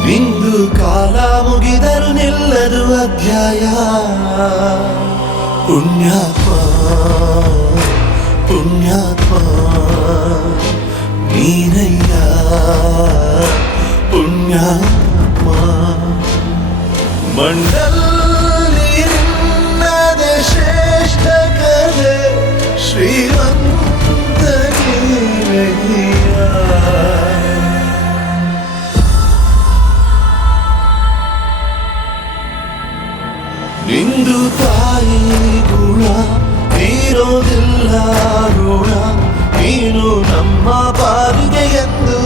ಮರ ನಿಂದು ಕಾಲ ಮುಗಿದರು ನಿಲ್ಲದು ಅಧ್ಯಾಯ ಪುಣ್ಯಾತ್ಮ ಪುಣ್ಯಾತ್ಮ ನೀನಯ್ಯ ಪುಣ್ಯಾತ್ಮ ಮಂಡಲಿ ನಿನ್ನದೆ ಶ್ರೇಷ್ಠ ಕಲೆ ಶ್ರೀಮಂತ ನೀನಯ್ಯ ನಿಂದು ತಾಯಿ ಗುಣ ತೀರೋದಿಲ್ಲ ಋಣ. ನೀನು ನಮ್ಮ ಪಾಲಿಗೆ ಎಂದು